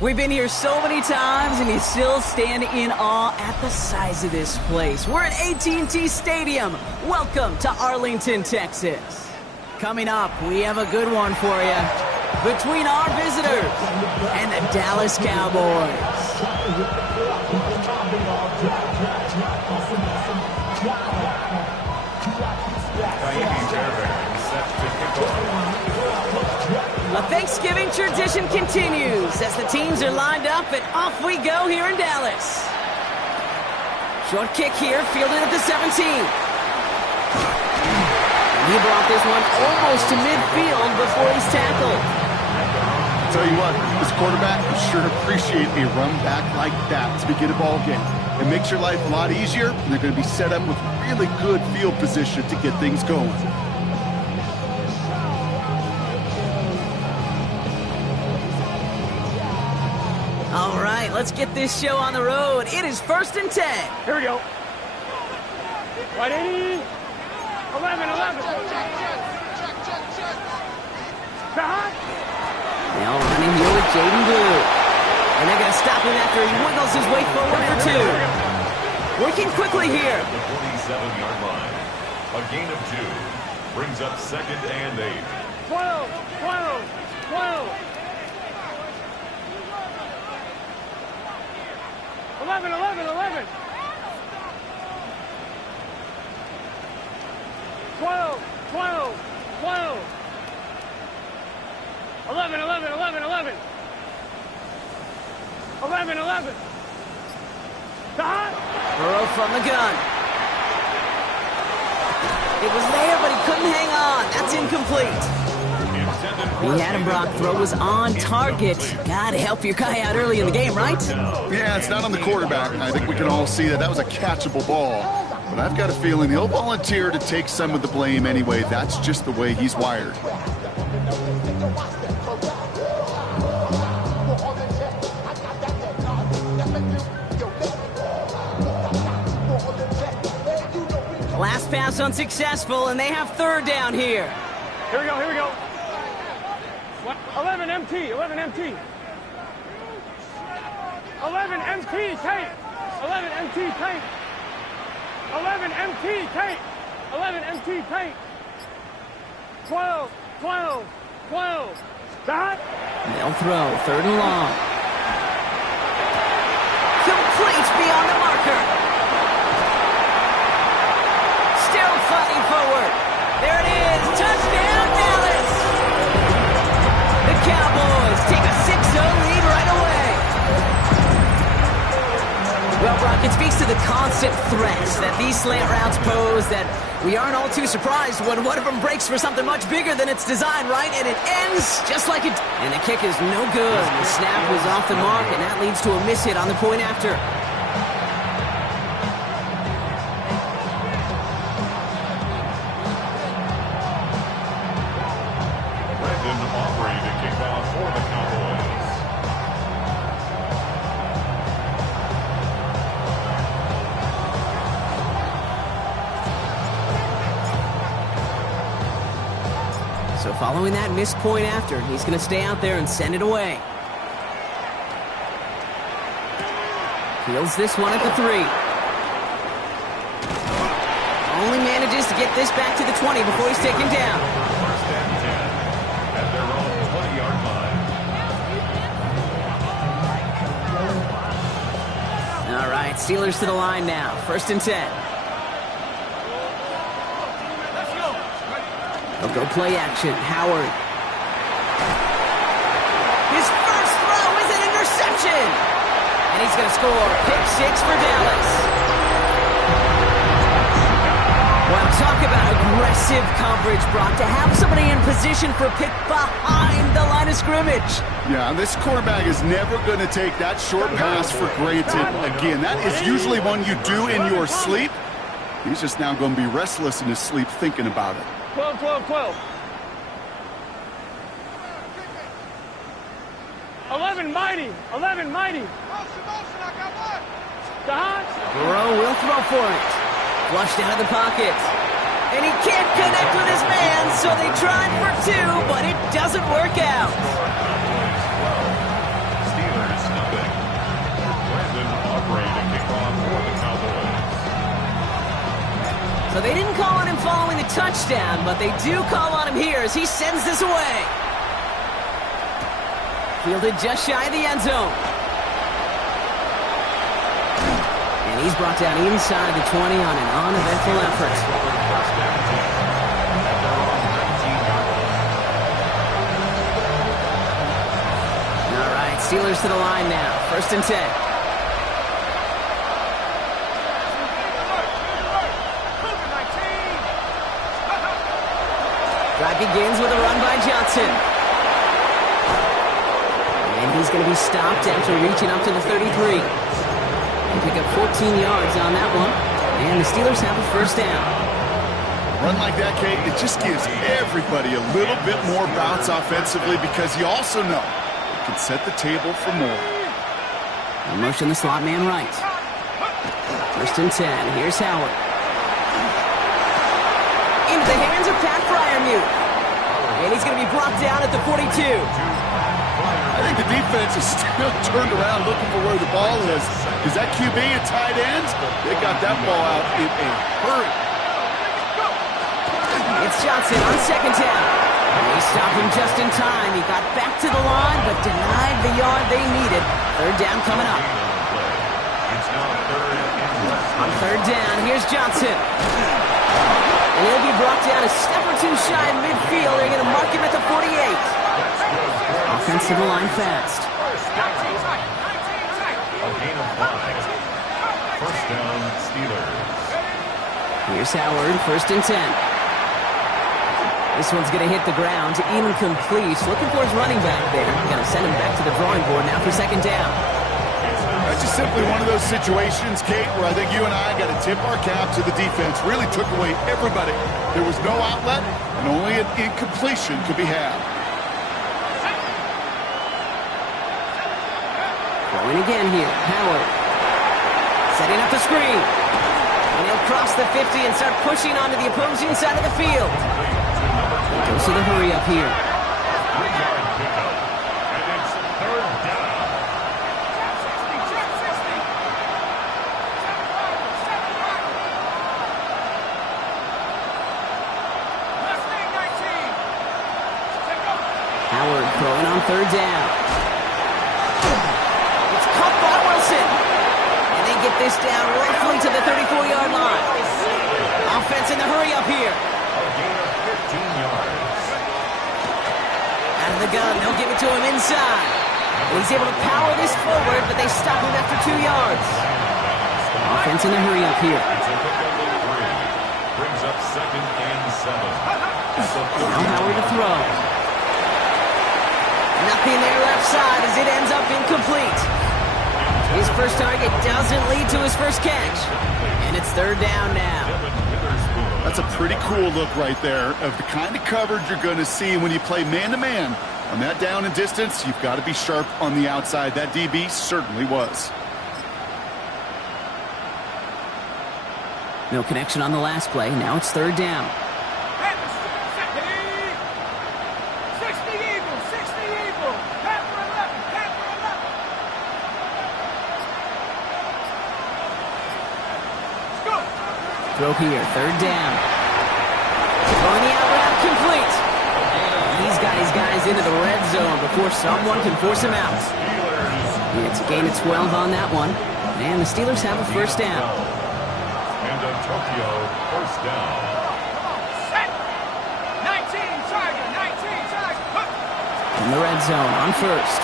We've been here so many times, and you still stand in awe at the size of this place. We're at AT&T Stadium. Welcome to Arlington, Texas. Coming up, we have a good one for you. Between our visitors and the Dallas Cowboys. A Thanksgiving tradition continues as the teams are lined up, and off we go here in Dallas. Short kick here, fielded at the 17. And he brought this one almost to midfield before he's tackled. I'll tell you what, this quarterback will sure appreciate a run back like that to begin a ball game. It makes your life a lot easier, and they're going to be set up with really good field position to get things going. All right, let's get this show on the road. It is 1st and 10. Here we go. 180. 11. Behind. Now running here with Jaden Blue. And they're going to stop him after he wiggles his way forward for 2. Working quickly here. The 47-yard line. A gain of 2. Brings up 2nd and 8. 12. 11. 12. 11. Burrow from the gun. It was there, but he couldn't hang on. That's incomplete. He had him, Brock. Throw was on target. Gotta help your guy out early in the game, right? Yeah, it's not on the quarterback. I think we can all see that was a catchable ball. But I've got a feeling he'll volunteer to take some of the blame anyway. That's just the way he's wired. Last pass unsuccessful, and they have 3rd down here. Here we go. 11 MT. 11 MT, Tate. 11 MT, Tate. 12. Dot. They'll throw 3rd and long. Complete beyond the marker. Still fighting forward. There it is. Touchdown, Dallas. The Cowboys take a 6-0 lead right away. Well, Brock, it speaks to the constant threats that these slant routes pose that we aren't all too surprised when one of them breaks for something much bigger than its design, right? And it ends just like it. And the kick is no good. The snap was off the mark, and that leads to a miss hit on the point after. So So following that missed point after, he's going to stay out there and send it away. Fields this one at the 3. Only manages to get this back to the 20 before he's taken down. First and 10 at their own 20-yard line. All right, Steelers to the line now. First and 10. They'll go play action. Howard. His first throw is an interception. And he's going to score. Pick 6 for Dallas. Well, talk about aggressive coverage, Brock. To have somebody in position for a pick behind the line of scrimmage. Yeah, this quarterback is never going to take that short pass for granted again. That is usually one you do in your sleep. He's just now going to be restless in his sleep thinking about it. 12, 12, 12. 11 mighty. 11 mighty. Burrow will throw for it. Flushed out of the pocket. And he can't connect with his man, so they tried for 2, but it doesn't work out. Steelers nothing. Brandon Aubrey to kick off for the Cowboys. So they didn't call on him following the touchdown, but they do call on him here as he sends this away. Fielded just shy of the end zone. And he's brought down inside the 20 on an uneventful effort. First and 10 at their own 19-yard line. All right, Steelers to the line now. First and 10. Drive begins with a run by Johnson. And he's going to be stopped after reaching up to the 33. They pick up 14 yards on that one. And the Steelers have a first down. Run like that, Kate, it just gives everybody a little bit more bounce offensively because you also know it can set the table for more. Motion the slot man right. First and 10. Here's Howard. Into the hands of Pat Fryermuth. And he's going to be brought down at the 42. I think the defense is still turned around looking for where the ball is. Is that QB and tight ends? They got that ball out in a hurry. It's Johnson on second down. They stopped him just in time. He got back to the line, but denied the yard they needed. Third down coming up. It's now third and less. On third down, here's Johnson. And he'll be brought down a step or 2 shy of midfield. They're going to mark him at the 48. Offensive line fast. A gain of 5. First down, Steelers. Here's Howard, first and 10. This one's going to hit the ground, incomplete. Looking for his running back there. Going to send him back to the drawing board now for second down. That's just simply one of those situations, Kate, where I think you and I got to tip our cap to the defense. Really took away everybody. There was no outlet, and only an incompletion could be had. Going again here, Howard. Setting up the screen. And he'll cross the 50 and start pushing onto the opposing side of the field. Goes to the hurry up here. 3-yard pickup. And it's third down. Howard throwing on third down. It's caught by Wilson. And they get this down roughly to the 34-yard line. Offense in the hurry up here. A gain of 15 yards. Out of the gun, they'll give it to him inside. And he's able to power this forward, but they stop him after 2 yards. Offense in the hurry up here. It's a pickup of 3. Brings up second and 7. Now Howard to throw. Nothing there left side as it ends up incomplete. His first target doesn't lead to his first catch. And it's third down now. That's a pretty cool look right there of the kind of coverage you're going to see when you play man-to-man. On that down and distance, you've got to be sharp on the outside. That DB certainly was. No connection on the last play. Now it's third down. throw here. Third down. Throwing the out route complete. He's got his guys into the red zone before someone can force him out. It's a gain of 12 on that one. And the Steelers have a first down. And a Tokyo first down. Set. 19, target, 19, target. In the red zone on first.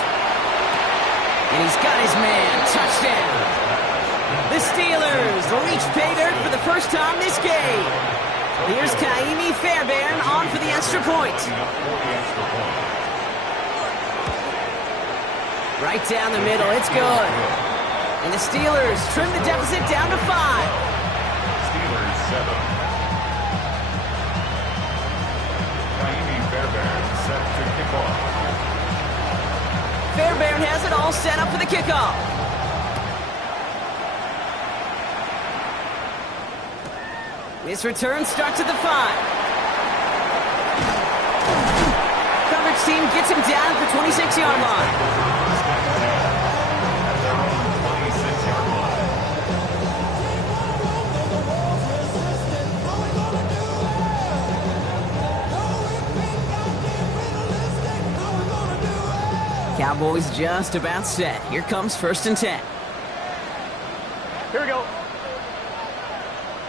And he's got his man. Touchdown. The Steelers reach pay dirt for the first time this game. Here's Kaimi Fairbairn on for the extra point. Right down the middle. It's good. And the Steelers trim the deficit down to 5. Steelers 7. Kaimi Fairbairn set to kick off. Fairbairn has it all set up for the kickoff. This return starts at the 5. Coverage team gets him down at the 26-yard line. At their own 26-yard line. Cowboys just about set. Here comes 1st and 10. Here we go.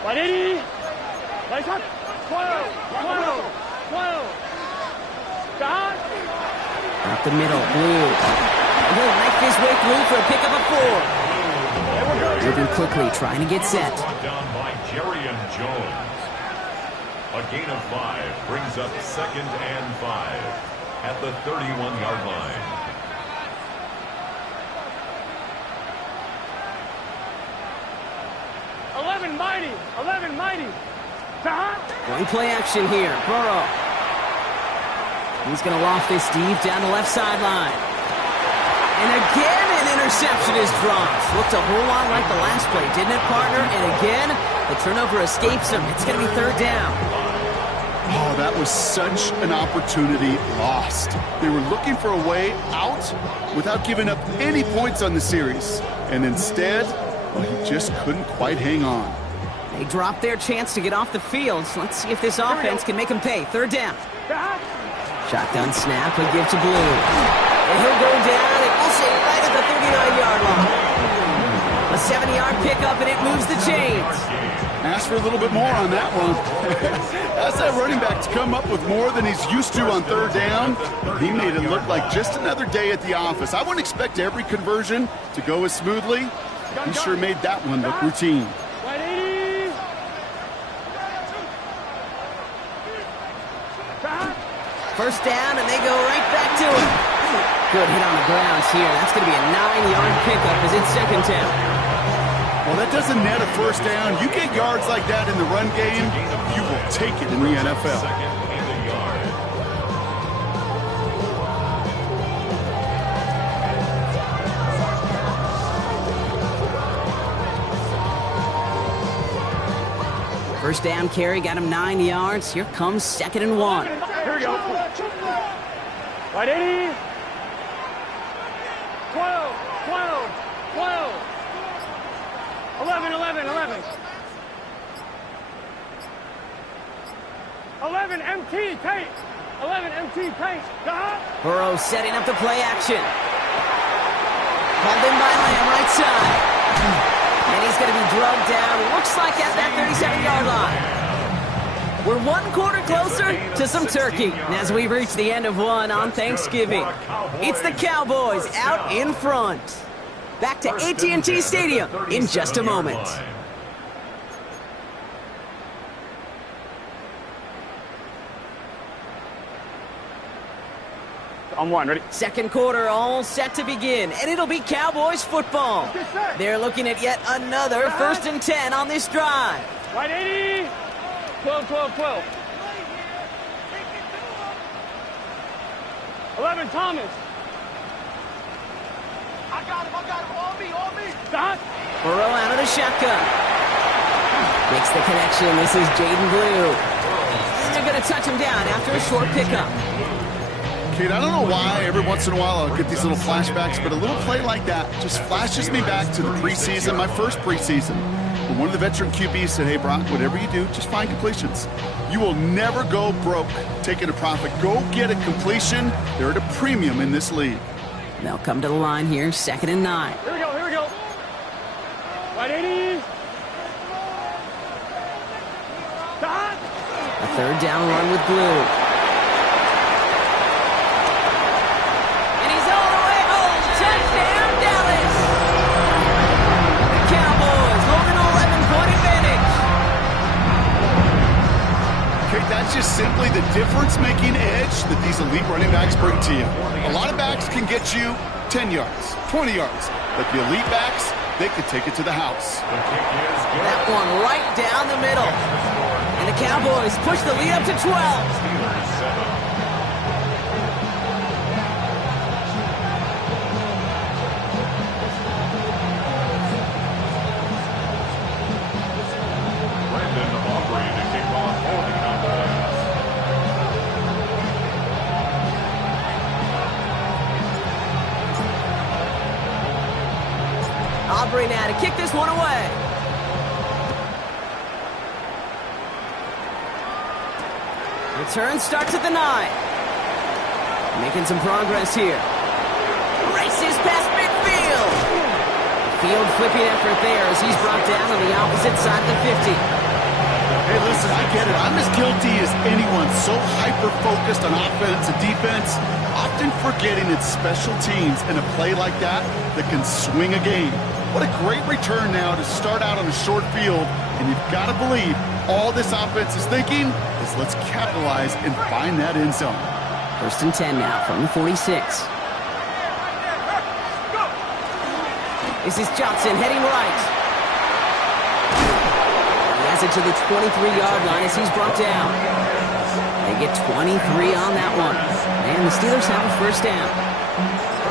180. Nice up. 12, 12, 12. God. Up the middle, Blue. He'll make his way through for a pickup of 4. Moving quickly, trying to get set. Brought down by Jerry and Jones. A gain of 5 brings up 2nd and 5 at the 31-yard line. Mighty. 11 mighty. Going play action here. Burrow. He's going to loft this deep down the left sideline. And again, an interception is dropped. Looked a whole lot like the last play, didn't it, partner? And again, the turnover escapes him. It's going to be 3rd down. Oh, that was such an opportunity lost. They were looking for a way out without giving up any points on the series. And instead, well, he just couldn't quite hang on. They dropped their chance to get off the field. So let's see if this offense can make him pay. 3rd down. Shotgun snap, he'll give to Blue. And he'll go down, and we'll say right at the 39-yard line. A 70-yard pickup, and it moves the chains. Ask for a little bit more on that one. Ask that running back to come up with more than he's used to on 3rd down. He made it look like just another day at the office. I wouldn't expect every conversion to go as smoothly. He sure made that one look routine. 180. First down, and they go right back to him. Good hit on the grounds here. That's going to be a 9-yard pickup as it's 2nd down. Well, that doesn't net a first down. You get yards like that in the run game, you will take it in the NFL. 2nd and a yard. First down carry, got him 9 yards. Here comes 2nd and 1. Here we go. 180. 12, 12, 12. 11, 11, 11. 11 MT paint. 11 MT paint. Burrow setting up the play action. Called in by Lamb, right side. And he's going to be drugged down. Looks like at that 37-yard line. We're 1 quarter closer to some turkey as we reach the end of one on Thanksgiving. It's the Cowboys out in front. Back to AT&T Stadium in just a moment. On 1, ready? 2nd quarter all set to begin, and it'll be Cowboys football. They're looking at yet another 1st and 10 on this drive. 180. 12, 12, 12. 11 Thomas. I got him, on me. Stop. Burrow out of the shotgun. Makes the connection. This is Jaden Blue. And they're going to touch him down after a short pickup. Kate, I don't know why every once in a while I'll get these little flashbacks, but a little play like that just flashes me back to the preseason, my first preseason. When one of the veteran QBs said, hey, Brock, whatever you do, just find completions. You will never go broke taking a profit. Go get a completion. They're at a premium in this league. They'll come to the line here, 2nd and 9. Here we go, here we go. Right, 80. Dot. A 3rd down run with Blue. And he's all the way home. Touchdown, Dallas. The Cowboys hold an 11-point advantage. Okay, that's just simply the difference-making edge that these elite running backs bring to you. A lot of backs can get you 10 yards, 20 yards, but the elite backs, they could take it to the house. The kick is good. That one right down the middle. And the Cowboys push the lead up to 12. Steelers 7. Brandon Aubrey to kick off for the Cowboys. Aubrey now to kick this one away. Return starts at the 9. Making some progress here. Races past midfield. Field flipping effort there as he's brought down on the opposite side of the 50. Hey, listen, I get it. I'm as guilty as anyone. So hyper-focused on offense and defense, often forgetting it's special teams in a play like that that can swing a game. What a great return now to start out on a short field, and you've got to believe all this offense is thinking is let's capitalize and find that end zone. 1st and 10 now from the 46. This is Johnson heading right. He has it to the 23-yard line as he's brought down. They get 23 on that one. And the Steelers have a 1st down.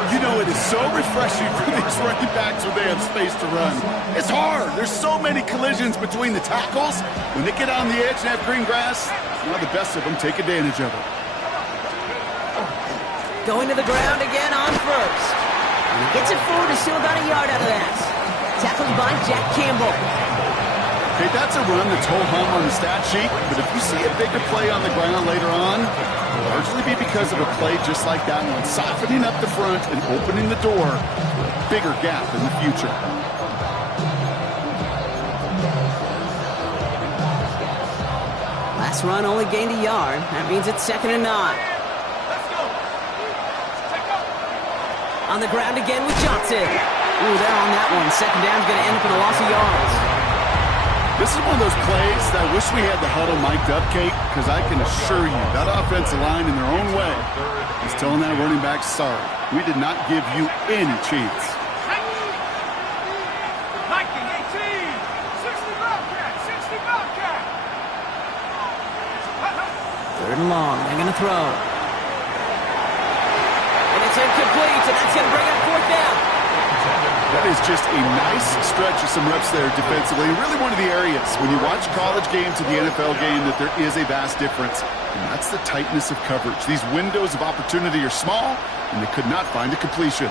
You know, it is so refreshing for these running backs when they have space to run. It's hard. There's so many collisions between the tackles. When they get on the edge and have green grass, well, the best of them take advantage of it. Going to the ground again on 1st. And he gets it forward and still got a yard out of that. Tackled by Jack Campbell. Okay, that's a run that's ho-hum on the stat sheet, but if you see a bigger play on the ground later on, it'll largely be because of a play just like that one, softening up the front and opening the door for a bigger gap in the future. Last run only gained a yard. That means it's 2nd and 9. On the ground again with Johnson. Ooh, they're on that one. 2nd down's going to end up in a loss of yards. This is one of those plays that I wish we had the huddle mic'd up, Kate, because I can assure you that offensive line in their own way is telling that running back, sorry, we did not give you any chance. 3rd and long. They're going to throw. And it's incomplete, and that's going to bring up 4th down. That is just a nice stretch of some reps there defensively. Really one of the areas when you watch college games to the NFL game that there is a vast difference. And that's the tightness of coverage. These windows of opportunity are small, and they could not find a completion.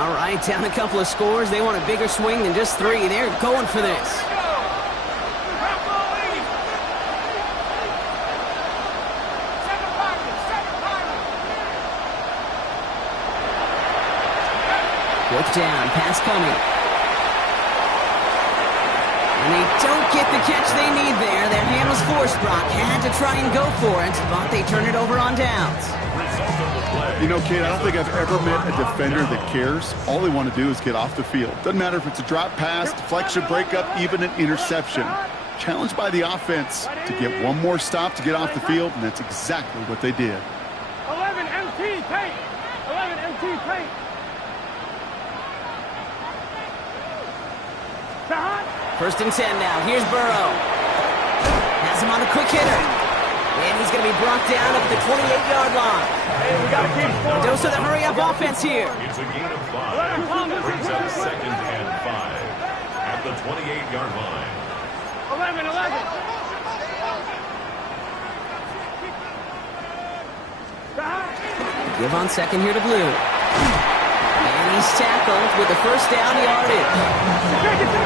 All right, down a couple of scores. They want a bigger swing than just 3. They're going for this. Fourth down, pass coming. And they don't get the catch they need there. Their hand was forced, Brock. Had to try and go for it, but they turn it over on downs. You know, Kate, I don't think I've ever met a defender that cares. All they want to do is get off the field. Doesn't matter if it's a drop pass, deflection, breakup, even an interception. Challenged by the offense to get one more stop to get off the field, and that's exactly what they did. 11 MT paint. 11 MT paint. 1st and 10 now. Here's Burrow. Has him on the quick hitter. And he's going to be brought down at the 28-yard line. Hey, we got to keep scoring. Dose of the hurry-up offense here. It's a gain of 5. Brings up 2nd and 5 at the 28-yard line. 11. Give on second here to Blue. And he's tackled with the first down yardage.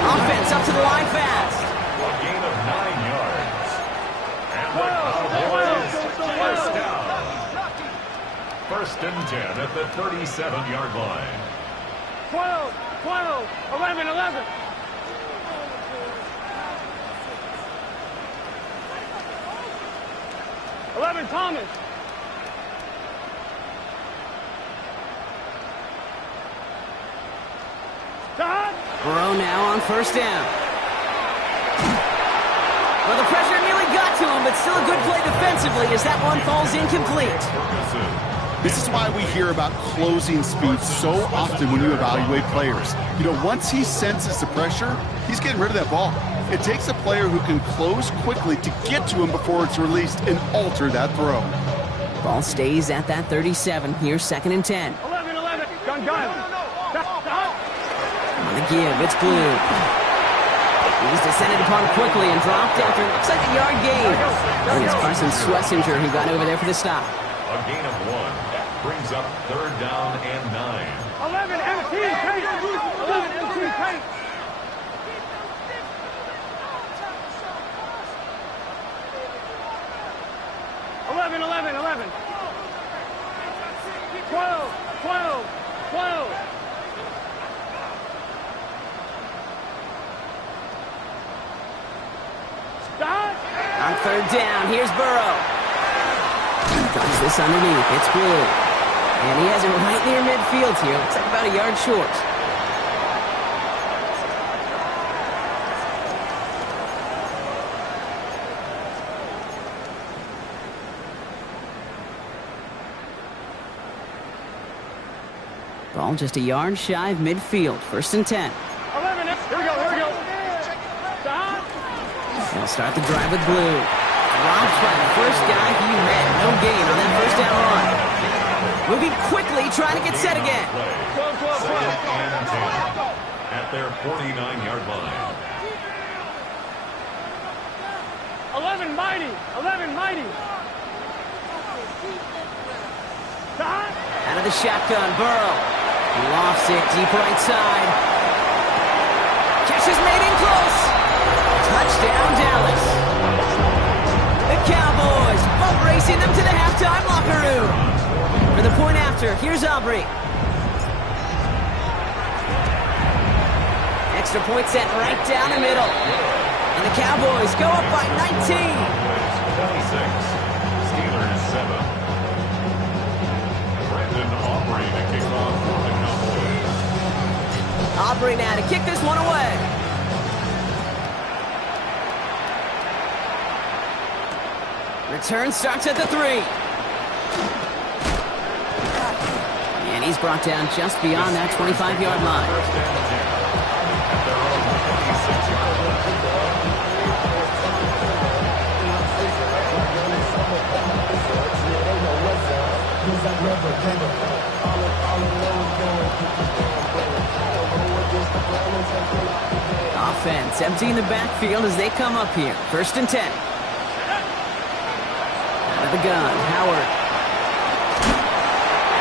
Offense up to the line fast. A gain of 9 yards. And the Cowboys first down. First and 10 at the 37-yard line. 12, 12, 11, 11. Thomas. Burrow now on first down. Well, the pressure nearly got to him, but still a good play defensively as that one falls incomplete. This is why we hear about closing speed so often when you evaluate players. You know, once he senses the pressure, he's getting rid of that ball. It takes a player who can close quickly to get to him before it's released and alter that throw. Ball stays at that 37. Here's second and 10. 11, 11. Gun. On the give, it's Blue. He's descended upon quickly and dropped after looks like a yard gain. And it's Carson Schlesinger who got over there for the stop. A gain of 1 brings up third down and 9. 11 MT Tate. 11 MT Tate. $11. 12. Stop. On third down, here's Burrow. Drops this underneath. It's Blue. And he has it right near midfield here. Looks like about a yard short. Ball just a yard shy of midfield. First and 10. 11. Here we go. Stop. They'll start the drive with Blue. Drops by the first guy he met. No gain on that first down run. Moving quickly, trying to get set again. Second and 10 at their 49-yard line. 11 mighty. Stop. Out of the shotgun, Burrow. He lofts it deep right side. Catch is made in close. Touchdown, Dallas. The Cowboys boat racing them to the halftime locker room. For the point after, here's Aubrey. Extra point set right down the middle. And the Cowboys go up by 19. 26. Steelers 7. Aubrey to kick off for the Cowboys. Aubrey now to kick this one away. Return starts at the 3. And he's brought down just beyond that 25-yard line. At their own 26-yard Offense emptying the backfield as they come up here. First and 10. Out of the gun, Howard.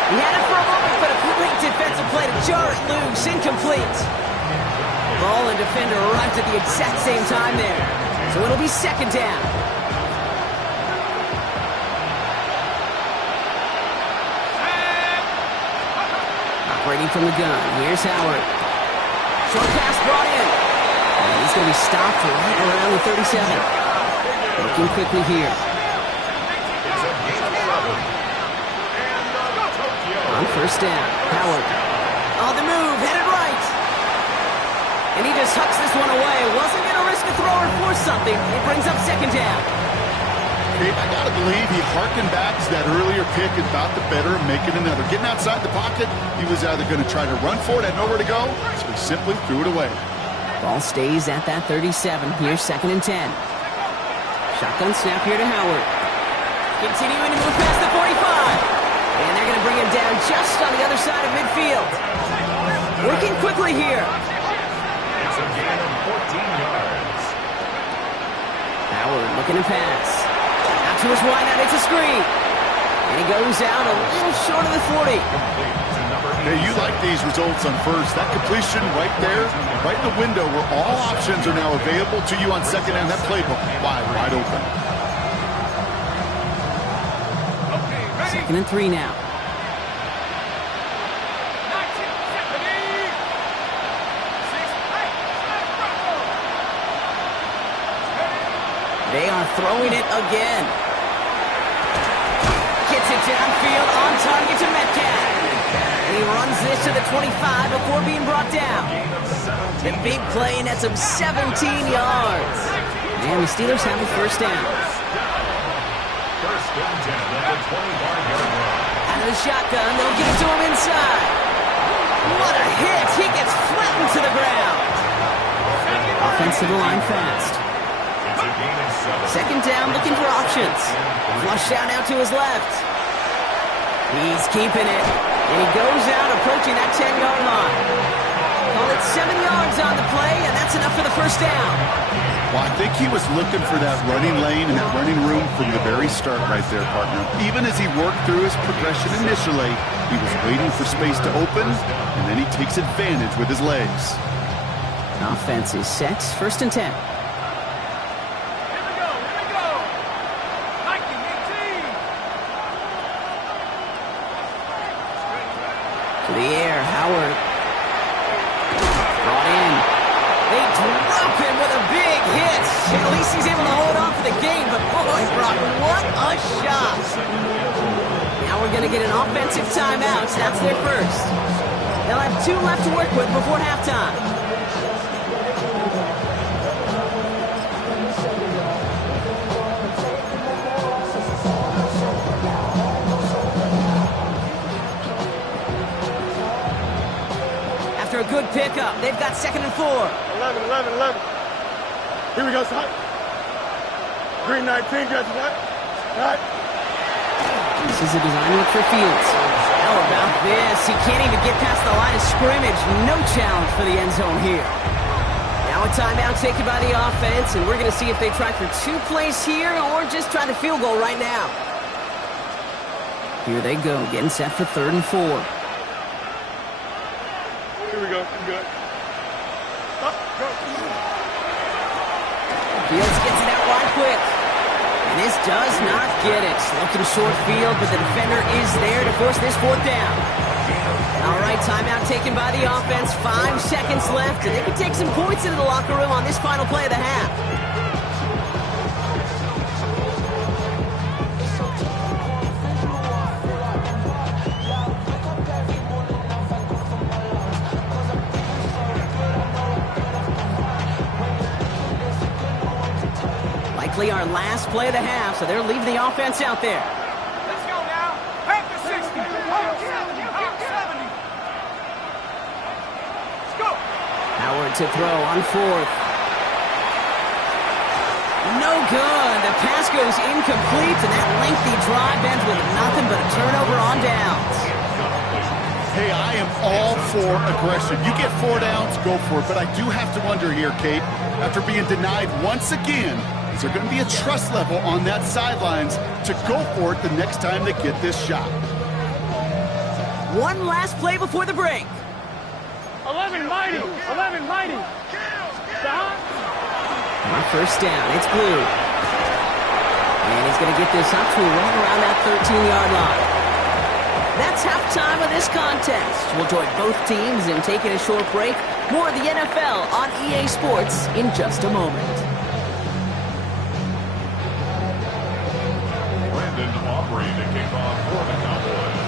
He had it for a moment, but a great defensive play to jar it loose. Incomplete. Ball and defender arrived at the exact same time there. So it'll be second down. Operating from the gun. Here's Howard. Short pass brought in. And he's going to be stopped right around the 37. Looking quickly here. On first down, Howard. On the move, headed right. And he just hucks this one away. Wasn't going to risk a throw or force something. It brings up second down. I got to believe he harkened back to that earlier pick and thought the better of making another. Getting outside the pocket, he was either going to try to run for it, had nowhere to go, so he simply threw it away. Ball stays at that 37. Here's second and 10. Shotgun snap here to Howard. Continuing to move past the 45. And they're going to bring him down just on the other side of midfield. Working quickly here. It's a gain of 14 yards. Howard looking to pass. Out to his wideout. It's a screen. And he goes out a little short of the 40. Hey, you like these results on first. That completion right there, right in the window where all options are now available to you on second and that playbook wide open. 2nd and 3 now. They are throwing it again. Gets it downfield on target to Metcalf. And he runs this to the 25 before being brought down. The big play, and that's him 17 yards. And the Steelers have a first down. First and 10 at the 25-yard line. Out of the shotgun, they'll give it to him inside. What a hit! He gets flattened to the ground. Offensive line fast. It's a gain of 7. 2nd down, looking for options. Flush out now to his left. He's keeping it. And he goes out approaching that 10-yard line. Call it 7 yards on the play, and that's enough for the first down. Well, I think he was looking for that running lane and that running room from the very start right there, partner. Even as he worked through his progression initially, he was waiting for space to open, and then he takes advantage with his legs. Offense is set. 1st and 10. Here we go. Nike 18. To the air, Howard. Brought in. They drop him with a big hit. At least he's able to hold on for the game, but boy, Brock, what a shot. Now we're going to get an offensive timeout. That's their first. They'll have 2 left to work with before halftime. After a good pickup, they've got 2nd and 4. 11. Here we go, son. Green 19, guys, what? All right. This is a design look for Fields. How about this? He can't even get past the line of scrimmage. No challenge for the end zone here. Now a timeout taken by the offense, and we're going to see if they try for 2 plays here or just try to field goal right now. Here they go, getting set for 3rd and 4. Here we go. Good. Up, go. Fields gets it out wide quick. And this does not get it. Looking short field, but the defender is there to force this 4th down. All right, timeout taken by the offense. 5 seconds left, and they can take some points into the locker room on this final play of the half. Likely our last play of the half, so they're leaving the offense out there. Let's go now. Back to 60. Up 70. Let's go. Howard to throw on 4th. No good. The pass goes incomplete, and that lengthy drive ends with nothing but a turnover on downs. Hey, I am all for aggression. You get 4 downs, go for it. But I do have to wonder here, Kate, after being denied once again, is there going to be a trust level on that sidelines to go for it the next time they get this shot? One last play before the break. 11 mighty. On 1st down, it's Blue. And he's going to get this up to right around that 13-yard line. That's halftime of this contest. We'll join both teams in taking a short break. More of the NFL on EA Sports in just a moment. Brandon Aubrey to kick off for the Cowboys.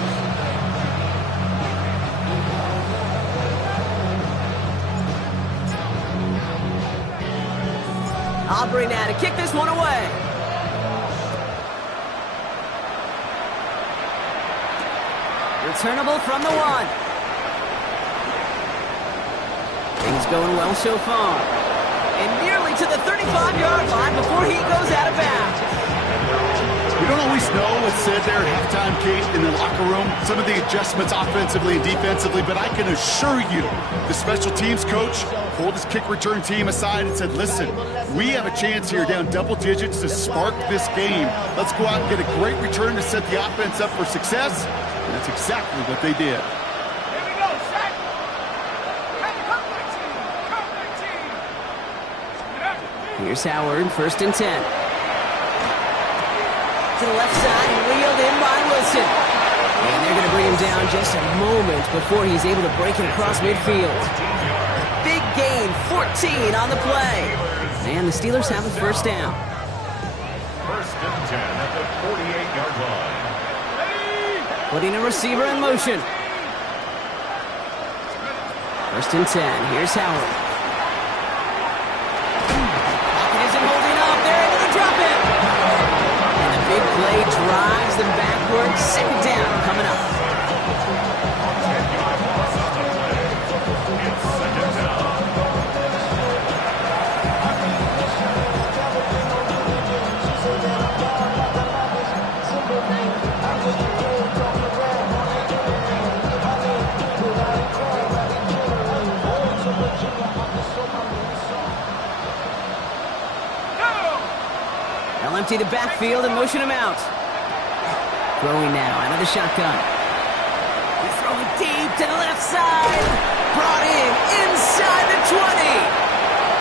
Aubrey now to kick this one away. Returnable from the 1. Things going well so far. And nearly to the 35-yard line before he goes out of bounds. We don't always know what's said there at halftime, Kate, in the locker room, some of the adjustments offensively and defensively, but I can assure you the special teams coach pulled his kick return team aside and said, listen, we have a chance here down double digits to spark this game. Let's go out and get a great return to set the offense up for success, and that's exactly what they did. Here's Howard, 1st and 10. To the left side, wheeled in by Wilson. And they're going to bring him down just a moment before he's able to break it across midfield. Big gain, 14 on the play. And the Steelers have a 1st down. 1st and 10 at the 48-yard line. Putting a receiver in motion. 1st and 10. Here's Howard. Pocket isn't holding up. They're able to drop it. And the big play drives them backwards. 2nd down coming up. 10-yard loss on the play. It's 2nd down. They'll empty the backfield and motion him out. Throwing now out of the shotgun. He's throwing deep to the left side. Brought in inside the 20.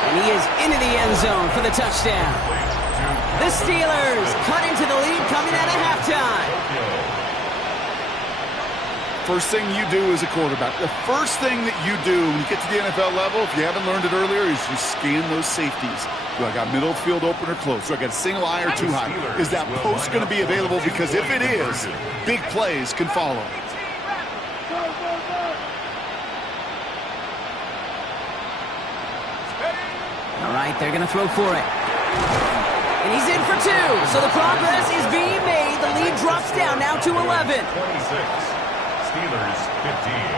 And he is into the end zone for the touchdown. The Steelers cut into the lead coming out of halftime. First thing you do as a quarterback, the first thing that you do when you get to the NFL level, if you haven't learned it earlier, is you scan those safeties. Do I got middle of the field open or close? Do I got a single eye or too high? Is that post going to be available? Because if it is, big plays can follow. All right, they're going to throw for it. And he's in for 2. So the progress is being made. The lead drops down now to 11. 26. Steelers 15.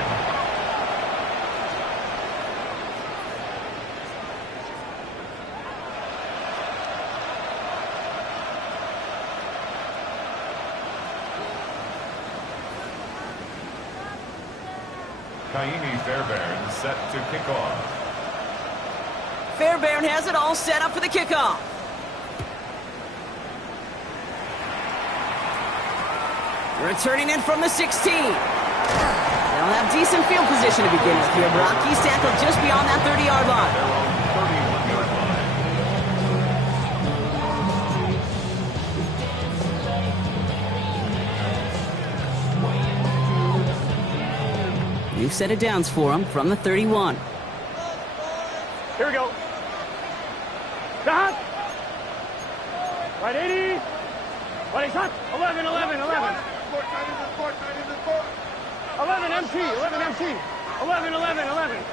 Kaimi Fairbairn set to kick off. Fairbairn has it all set up for the kickoff. Returning in from the 16. They'll have decent field position to begin with here. Brock, he's tackled just beyond that 30-yard line. 31-yard line. New set of downs for him from the 31. Here we go. Shot. Right 80. Right shot. 11, 11, 11. 11 MT, 11 MT. 11, 11, 11.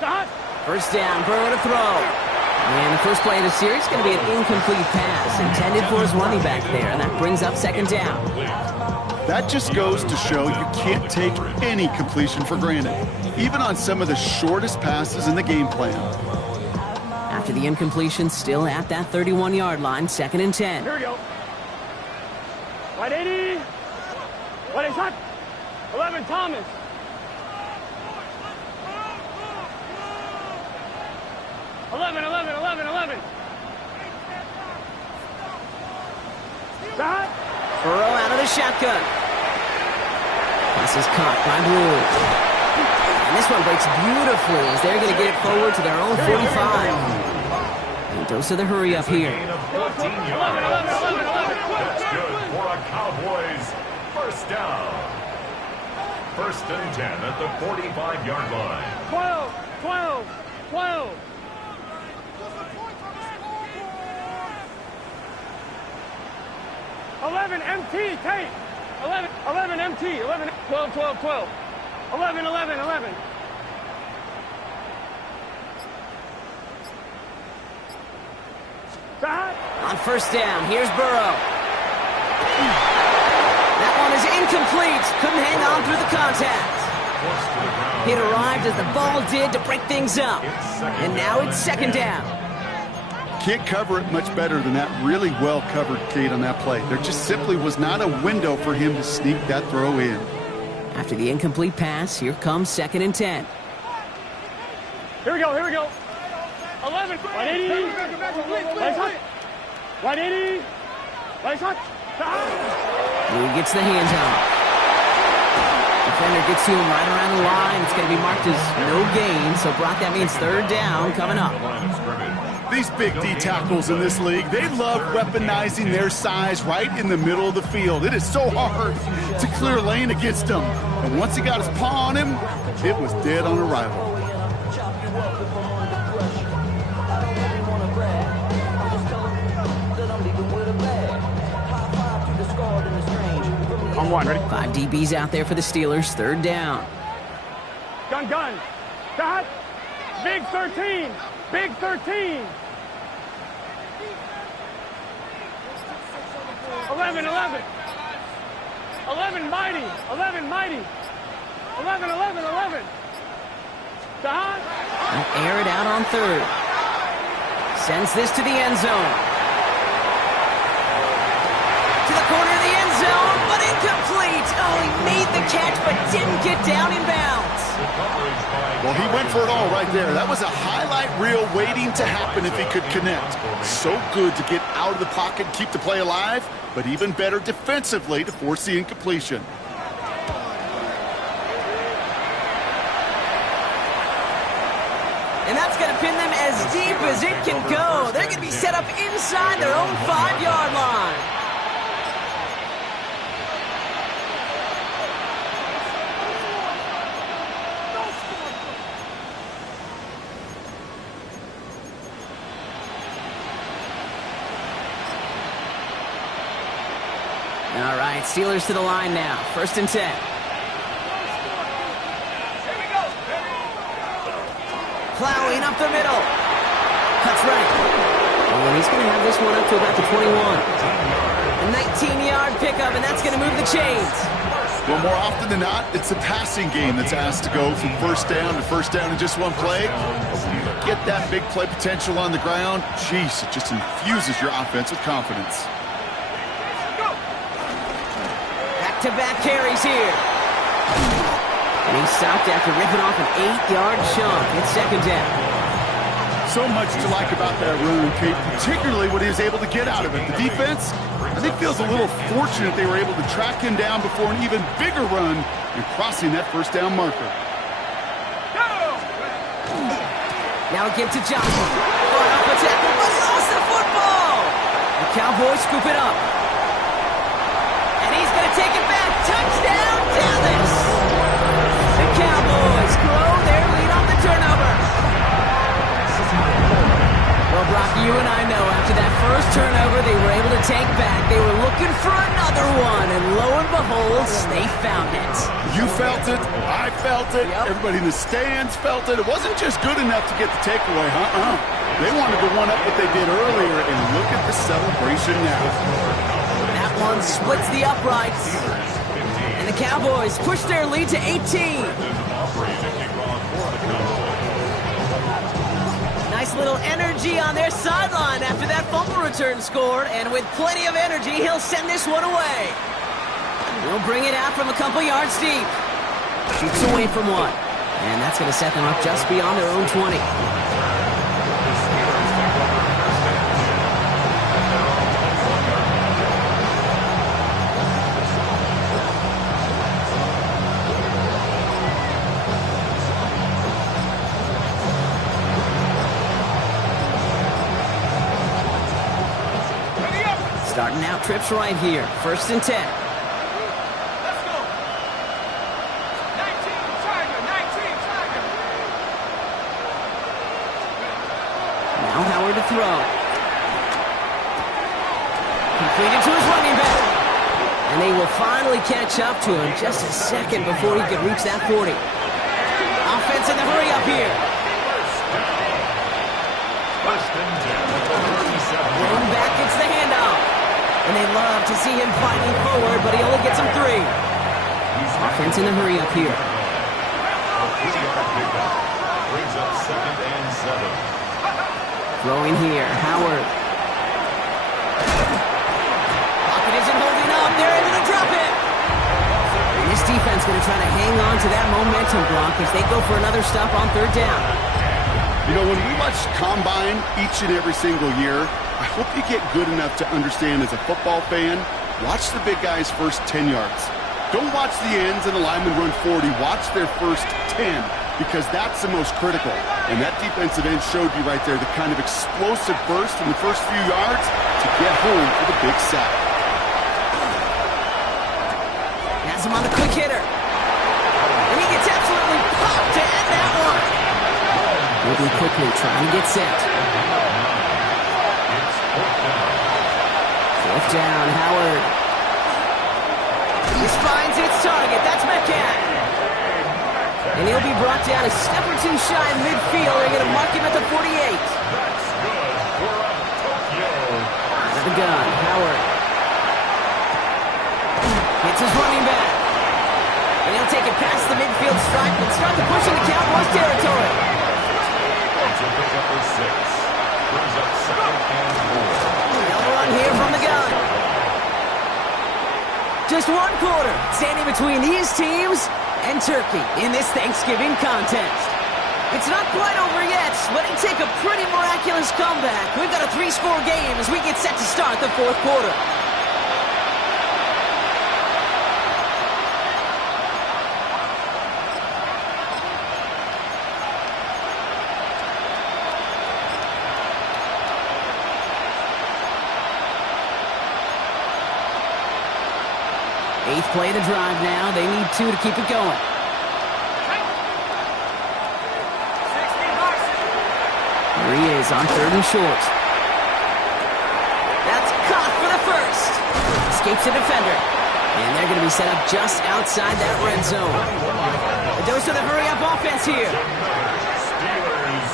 Shot. 1st down, Burrow to throw. And the first play of the series is going to be an incomplete pass intended for his running back there, and that brings up 2nd down. That just goes to show you can't take any completion for granted, even on some of the shortest passes in the game plan. After the incompletion, still at that 31-yard line, 2nd and 10. Here we go. Right 80. Right shot. 11 Thomas. Eleven, 11, 11, 11. Shot. Burrow out of the shotgun. Pass is caught by Blue. And this one breaks beautifully as they're going to get it forward to their own 45. And dose of the hurry up here. Gain of 14 yards. That's good for a Cowboys 1st down. 1st and 10 at the 45-yard line. 12, 12, 12. 11 MT, Tate. 11 MT, 11, 12, 12, 12. 11, 11, 11. Shot. On 1st down, here's Burrow. That one is incomplete. Couldn't hang on through the contact. It arrived as the ball did to break things up. And now it's 2nd down. Can't cover it much better than that really well covered, Kate, on that play. There just simply was not a window for him to sneak that throw in. After the incomplete pass, here comes 2nd and 10. Here we go, here we go. 11. 180. Right hot. 180. Right hot. He gets the hands off. Defender gets to him right around the line. It's going to be marked as no gain. So, Brock, that means 3rd down coming up. These big D tackles in this league, they love weaponizing their size right in the middle of the field. It is so hard to clear lane against them. And once he got his paw on him, it was dead on arrival. On 1, ready? 5 DBs out there for the Steelers. 3rd down. Gun. Dot. Big 13. Big 13. 11. 11 mighty. 11 mighty. 11. Dot. They'll air it out on 3rd. Sends this to the end zone. To the corner of the end zone, but incomplete. Oh, he made the catch, but didn't get down in bounds. Well, he went for it all right there. That was a highlight reel waiting to happen if he could connect. So good to get out of the pocket and keep the play alive, but even better defensively to force the incompletion. And that's going to pin them as deep as it can go. They're going to be set up inside their own 5-yard line. All right, Steelers to the line now. 1st and 10. Plowing up the middle. Cuts right. And he's going to have this one up to about the 21. A 19-yard pickup, and that's going to move the chains. Well, more often than not, it's the passing game that's asked to go from 1st down to 1st down in just one play. When you get that big play potential on the ground, geez, it just infuses your offense with confidence. Back-to-back carries here. And he's stopped after ripping off an 8-yard chunk. It's 2nd down. So much to like about that run, Kate, particularly what he was able to get out of it. The defense, I think, feels a little fortunate they were able to track him down before an even bigger run and crossing that 1st down marker. Now give to Johnson. Caught up a tackle, but he lost the football. The Cowboys scoop it up. And he's going to take it back. Touchdown, Dallas! The Cowboys grow their lead on the turnover. Well, Brock, you and I know after that first turnover they were able to take back. They were looking for another one, and lo and behold, they found it. You felt it. I felt it. Yep. Everybody in the stands felt it. It wasn't just good enough to get the takeaway, They wanted to one-up what they did earlier, and look at the celebration now. That one splits the uprights. And the Cowboys push their lead to 18. Nice little energy on their sideline after that fumble return scored. And with plenty of energy, he'll send this one away. He'll bring it out from a couple yards deep. Shoots away from one. And that's going to set them up just beyond their own 20. Starting out trips right here. 1st and 10. Let's go. 19 Tiger. Now Howard to throw. Completed to his running back. And they will finally catch up to him just a second before he can reach that 40. Offense in the hurry up here. 1st and 10. Going back gets the handoff. And they love to see him fighting forward, but he only gets him 3. Offense in a hurry up here. A 3-yard pickup brings up 2nd and 7. Throwing here, Howard. Pocket isn't holding up. They're able to drop it. And this defense going to try to hang on to that momentum block as they go for another stop on third down. You know, when we watch Combine each and every single year, I hope you get good enough to understand as a football fan, watch the big guys' first 10 yards. Don't watch the ends and the linemen run 40. Watch their first 10 because that's the most critical. And that defensive end showed you right there the kind of explosive burst in the first few yards to get home for the big sack. Has him on the quick hitter. And he gets absolutely popped to end that one. Moving quickly, trying to get set. Fourth down, Howard. This finds its target. That's Metcalf. And he'll be brought down a step or two shy of midfield. They're going to mark him at the 48. That's good for a Tokyo. Out of the gun, Howard. Hits his running back. And he'll take it past the midfield stripe and start to push into Cowboys territory. Picks up for 6. Brings up 2nd and 4. They'll run here from the gun. Just one quarter standing between these teams and Turkey in this Thanksgiving contest. It's not quite over yet, but it take a pretty miraculous comeback. We've got a 3-score game as we get set to start the fourth quarter. Eighth play of the drive now. They need 2 to keep it going. Here he is on 3rd and short. That's caught for the first. Escapes the defender. And they're going to be set up just outside that red zone. A dose of the hurry-up offense here. Steelers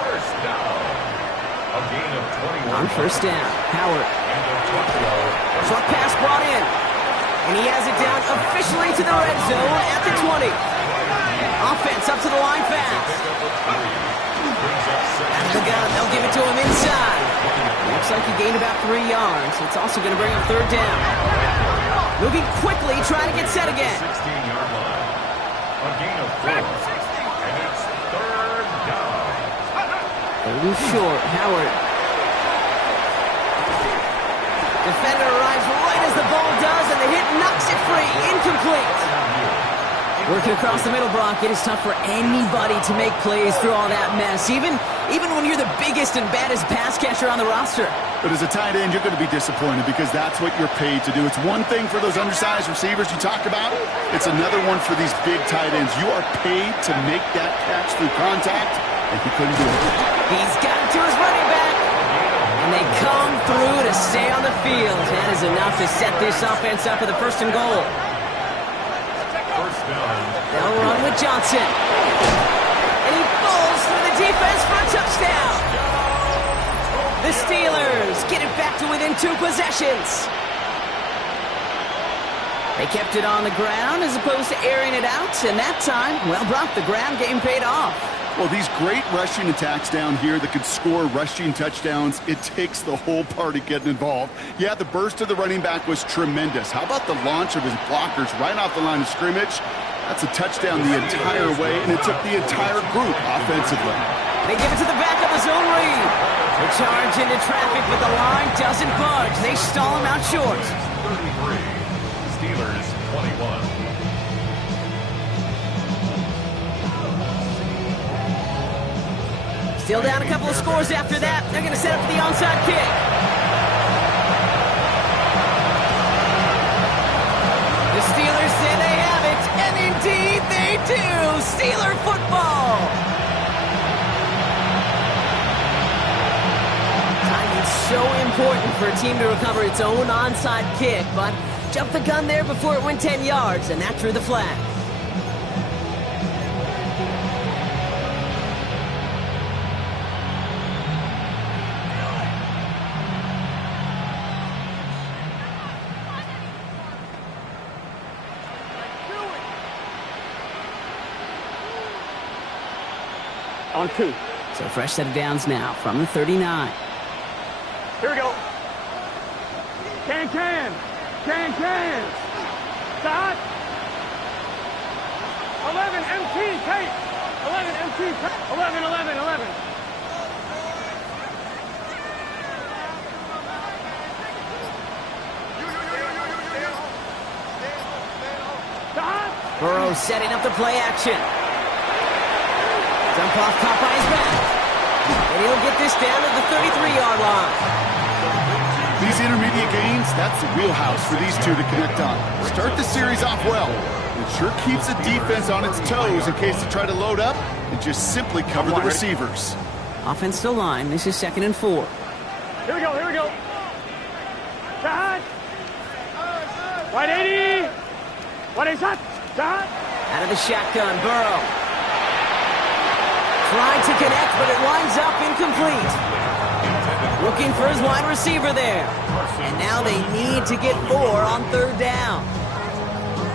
first down. A gain of 21. On first down, Howard. And a Tokyo. Short pass brought in. And he has it down officially to the red zone at the 20. Offense up to the line fast. Out of the gun, they'll give it to him inside. Looks like he gained about 3 yards. It's also going to bring up third down. Moving quickly, trying to get set again. 16-yard line. A gain of 4. And it's third down. Third and short, Howard. Defender arrives right as the ball does, and the hit knocks it free. Incomplete. Working across the middle, Brock, it is tough for anybody to make plays through all that mess, even when you're the biggest and baddest pass catcher on the roster. But as a tight end, you're going to be disappointed because that's what you're paid to do. It's one thing for those undersized receivers you talk about. It's another one for these big tight ends. You are paid to make that catch through contact, and he couldn't do it. He's got it to his running back. And they come through to stay on the field. That is enough to set this offense up for the first and goal. First down. They'll run with Johnson. And he falls through the defense for a touchdown. The Steelers get it back to within 2 possessions. They kept it on the ground as opposed to airing it out. And that time, well, Brock, the ground game paid off. Well, these great rushing attacks down here that could score rushing touchdowns, it takes the whole party getting involved. Yeah, the burst of the running back was tremendous. How about the launch of his blockers right off the line of scrimmage? That's a touchdown the entire way, and it took the entire group offensively. They give it to the back of the zone read. They charge into traffic, but the line doesn't budge. They stall him out short. 33. Steelers 21. Still down a couple of scores after that. They're going to set up for the onside kick. The Steelers say they have it, and indeed they do. Steeler football. Timing's so important for a team to recover its own onside kick, but jumped the gun there before it went 10 yards, and that drew the flag. On 2. So fresh set of downs now from the 39. Here we go. Can. Start. 11 MT, Kate. 11 MT, 11. Start. Burrow setting up the play action. Dump off caught by his back. And he'll get this down to the 33-yard line. These intermediate gains, that's the wheelhouse for these two to connect on. Start the series off well. It sure keeps the defense on its toes in case they try to load up and just simply cover the receivers. Offense still line. This is 2nd and 4. Here we go. Start. Right 80. What is that? Start. Out of the shotgun, Burrow. Tried to connect, but it winds up incomplete. Looking for his wide receiver there. And now they need to get 4 on 3rd down.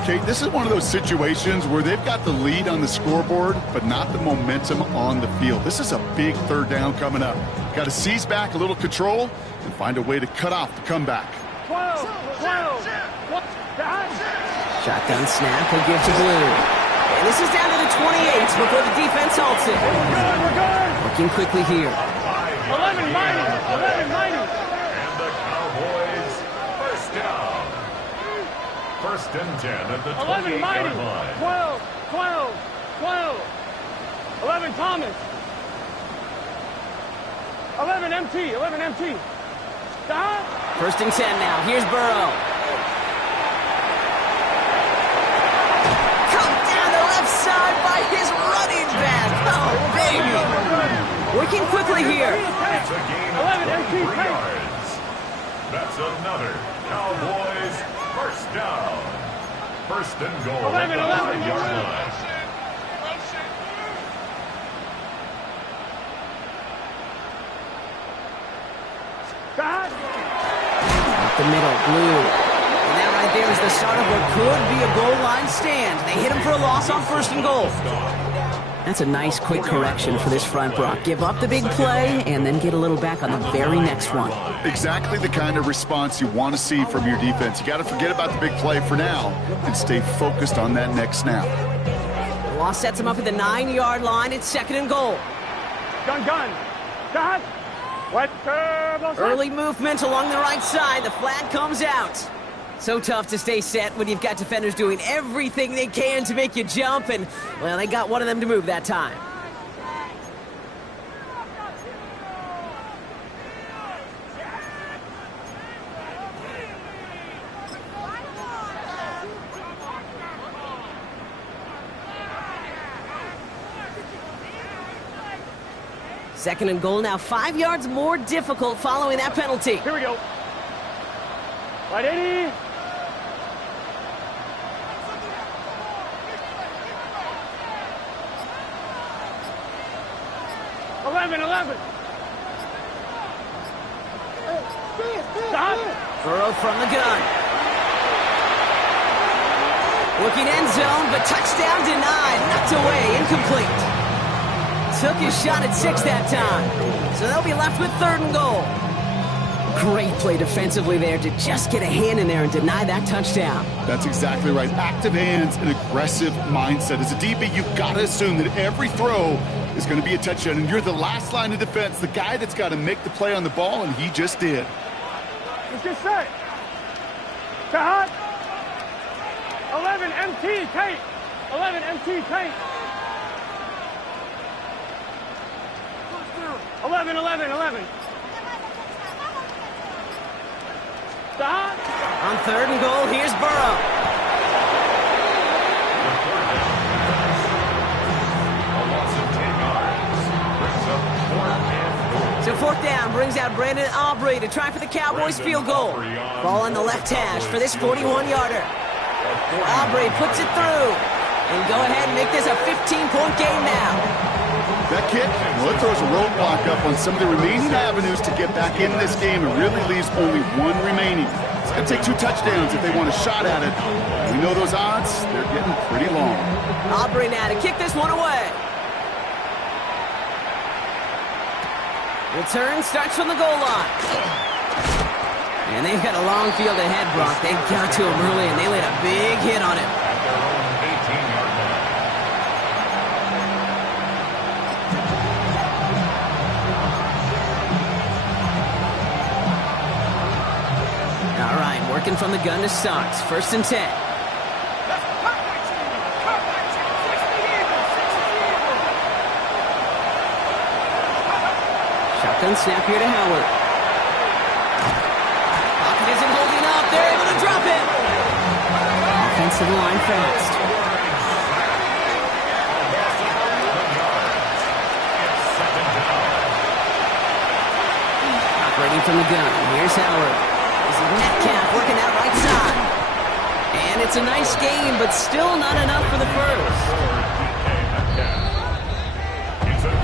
Kate, this is one of those situations where they've got the lead on the scoreboard, but not the momentum on the field. This is a big 3rd down coming up. Got to seize back a little control and find a way to cut off the comeback. 12. Shotgun snap will give to Blue. And this is down to the 28 before the defense halts it. We're good. Looking quickly here. 11 mighty. And the Cowboys, first down. 1st and 10 at the 11 mighty. 28-yard line. 12. 11 Thomas. 11 MT. Stop. 1st and 10 now. Here's Burrow. Come down the left side by his running back. Oh, baby. Working quickly here. It's a gain of 23 yards. That's another Cowboys first down. 1st and goal at the 5-yard line. Start. Up the middle, Blue. And that right there is the start of what could be a goal line stand. They hit him for a loss on 1st and goal. That's a nice quick correction for this front, Brock. Give up the big play and then get a little back on the very next one. Exactly the kind of response you want to see from your defense. You got to forget about the big play for now and stay focused on that next snap. The loss sets him up at the 9-yard line. It's 2nd and goal. Gun. Start. What curve? Early movement along the right side. The flag comes out. So tough to stay set when you've got defenders doing everything they can to make you jump, and, well, they got one of them to move that time. Second and goal now, 5 yards more difficult following that penalty. Here we go. Right 80. Stop. Burrow from the gun. Looking end zone, but touchdown denied. Knocked away, incomplete. Took his shot at 6 that time. So they'll be left with 3rd and goal. Great play defensively there to just get a hand in there and deny that touchdown. That's exactly right. Active hands and aggressive mindset. As a DB, you've got to assume that every throw is going to be a touchdown, and you're the last line of defense, the guy that's got to make the play on the ball, and he just did. It's just set. Cut. 11 MT, Kate. 11 MT, Kate. 11. Stop. On 3rd and goal, here's Burrow. So 4th down brings out Brandon Aubrey to try for the Cowboys field goal. Ball on the left hash for this 41-yarder. Aubrey puts it through. And go ahead and make this a 15-point game now. That kick, well, it throws a roadblock up on some of the remaining avenues to get back in this game and really leaves only one remaining. It's going to take 2 touchdowns if they want a shot at it. We know those odds, they're getting pretty long. Aubrey now to kick this one away. Return starts from the goal line. And they've got a long field ahead, Brock. They got to him early, and they laid a big hit on him. At their own 18-yard line. All right, working from the gun to start. 1st and 10. Shotgun snap here to Howard. Pocket isn't holding up. They're able to drop it. Offensive line fast. Operating from the gun. Here's Howard. This is Metcalf working out right side. And it's a nice game, but still not enough for the first.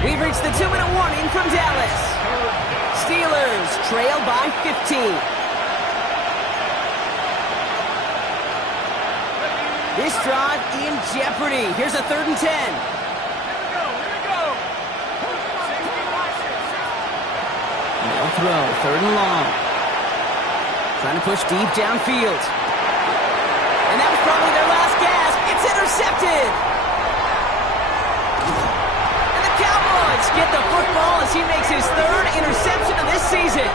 We've reached the 2-minute warning from Dallas. Steelers trail by 15. This drive in jeopardy. Here's a 3rd and 10. No throw, 3rd and long. Trying to push deep downfield. And that was probably their last gasp. It's intercepted. And the Cowboys get the football as he makes his 3rd interception of this season.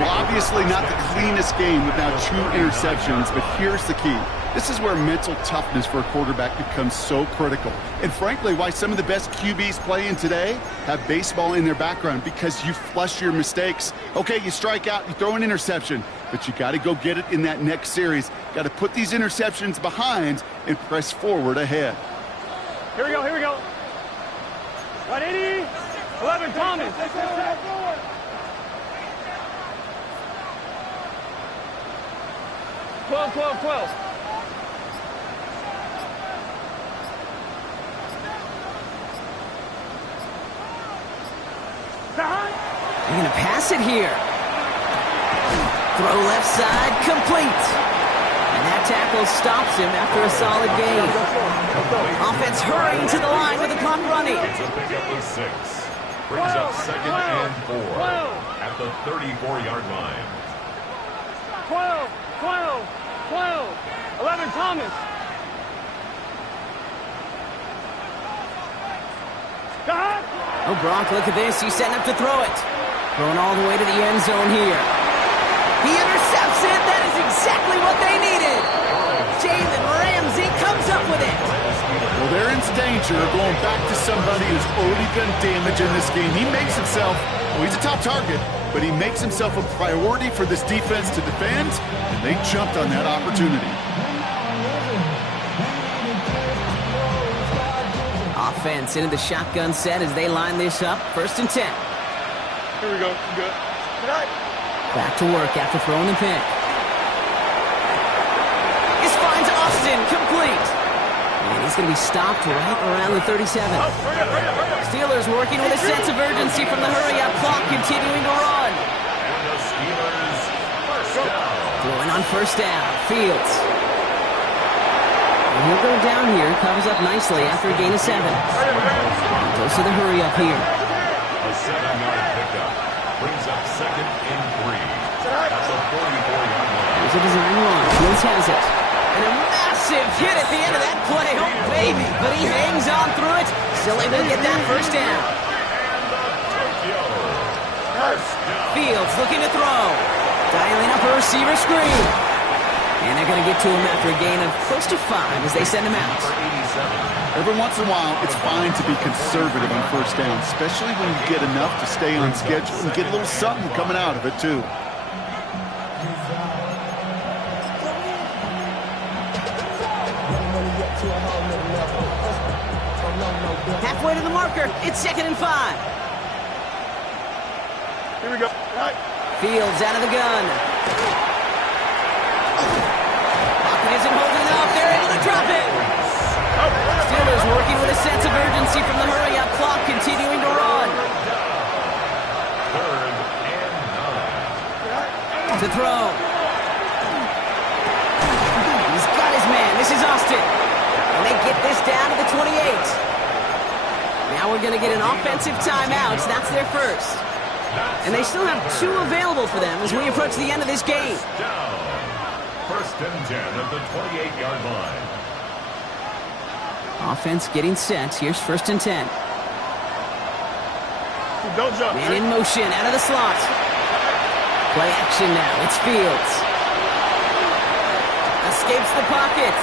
Well, obviously not the cleanest game with now 2 interceptions, but here's the key. This is where mental toughness for a quarterback becomes so critical. And frankly, why some of the best QBs playing today have baseball in their background, because you flush your mistakes. Okay, you strike out, you throw an interception, but you got to go get it in that next series. Got to put these interceptions behind and press forward ahead. Here we go, here we go. 180, 11, Thomas. 12. They're going to pass it here. Throw left side, complete. And that tackle stops him after a solid gain. Offense hurrying to the line with the clock running. It's a pickup of 6. Brings up 2nd and 4 at the 34-yard line. 12, 11, Thomas. Oh, Brock, look at this. He's setting up to throw it. Throwing all the way to the end zone here. He intercepts it. That is exactly what they needed. Jalen Ramsey comes up with it. Well, they're in danger of going back to somebody who's already done damage in this game. He makes himself, well, he's a top target, but he makes himself a priority for this defense to defend, and they jumped on that opportunity. Offense into the shotgun set as they line this up. 1st and 10. Here we go. Good. Back to work after throwing the pick. This finds Austin, complete. And he's going to be stopped right around the 37. Steelers working with a sense of urgency from the hurry-up clock, continuing to run. And the Steelers first down. Throwing on 1st down. Fields. And he'll go down here, covers up nicely after a gain of 7. Goes to the hurry-up here. A 7-yard pickup. Brings up 2nd and 3. That's a 44-yard line. Here's a design run. Fields has it. And a massive hit at the end of that play. Oh, baby. But he hangs on through it. Still able to get that 1st down. And the Tokyo first down. Fields looking to throw. Dialing up a receiver screen. And they're going to get to him after a gain of close to 5 as they send him out. For 87. Every once in a while, it's fine to be conservative on 1st down, especially when you get enough to stay on schedule and get a little something coming out of it, too. Halfway to the marker. It's 2nd and 5. Here we go. Fields out of the gun. Pocket isn't holding up. They're able to drop it. Steelers working with a sense of urgency from the hurry-up clock, continuing to run. 3rd and 9. To throw. He's got his man. This is Austin. And they get this down to the 28. Now we're going to get an offensive timeout. That's their first. And they still have 2 available for them as we approach the end of this game. Down. First and 10 at the 28-yard line. Offense getting set. Here's first and 10. Don't jump. Man in motion out of the slot. Play action now. It's Fields. Escapes the pocket.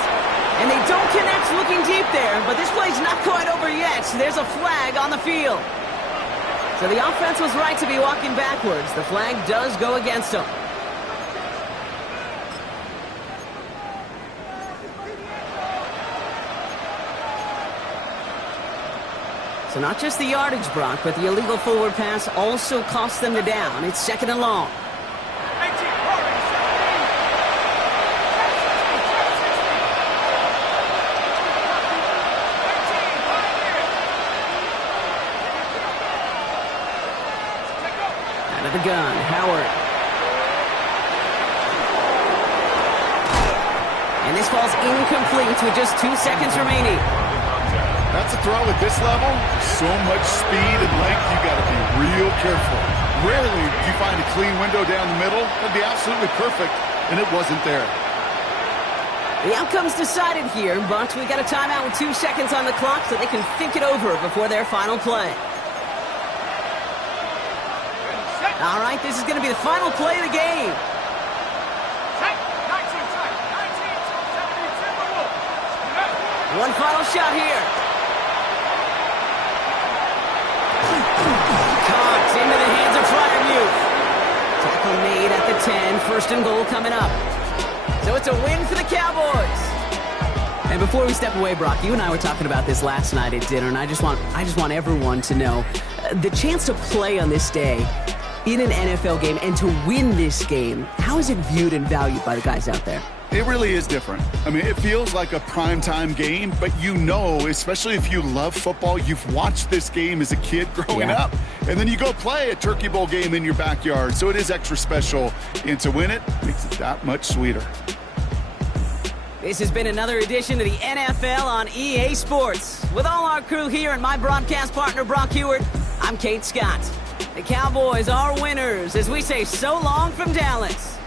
And they don't connect looking deep there, but this play's not quite over yet. There's a flag on the field. So the offense was right to be walking backwards. The flag does go against them. So not just the yardage, Brock, but the illegal forward pass also cost them the down. It's second and long. 18, rolling, 17, Out of the gun, Howard. And this ball's incomplete with just 2 seconds remaining. That's a throw at this level. So much speed and length, you got to be real careful. Rarely do you find a clean window down the middle. That'd be absolutely perfect, and it wasn't there. The outcome's decided here, but we got a timeout with 2 seconds on the clock so they can think it over before their final play. All right, this is going to be the final play of the game. 19, 72. One final shot here. Caught into the hands of Fryermuth. Tackle made at the 10. First and goal coming up. So it's a win for the Cowboys. And before we step away, Brock, you and I were talking about this last night at dinner, and I just want everyone to know the chance to play on this day in an NFL game and to win this game. How is it viewed and valued by the guys out there? It really is different. I mean, it feels like a primetime game, but you know, especially if you love football, you've watched this game as a kid growing up, and then you go play a Turkey Bowl game in your backyard, so it is extra special, and to win it makes it that much sweeter. This has been another edition of the NFL on EA Sports. With all our crew here and my broadcast partner, Brock Heward, I'm Kate Scott. The Cowboys are winners as we say so long from Dallas.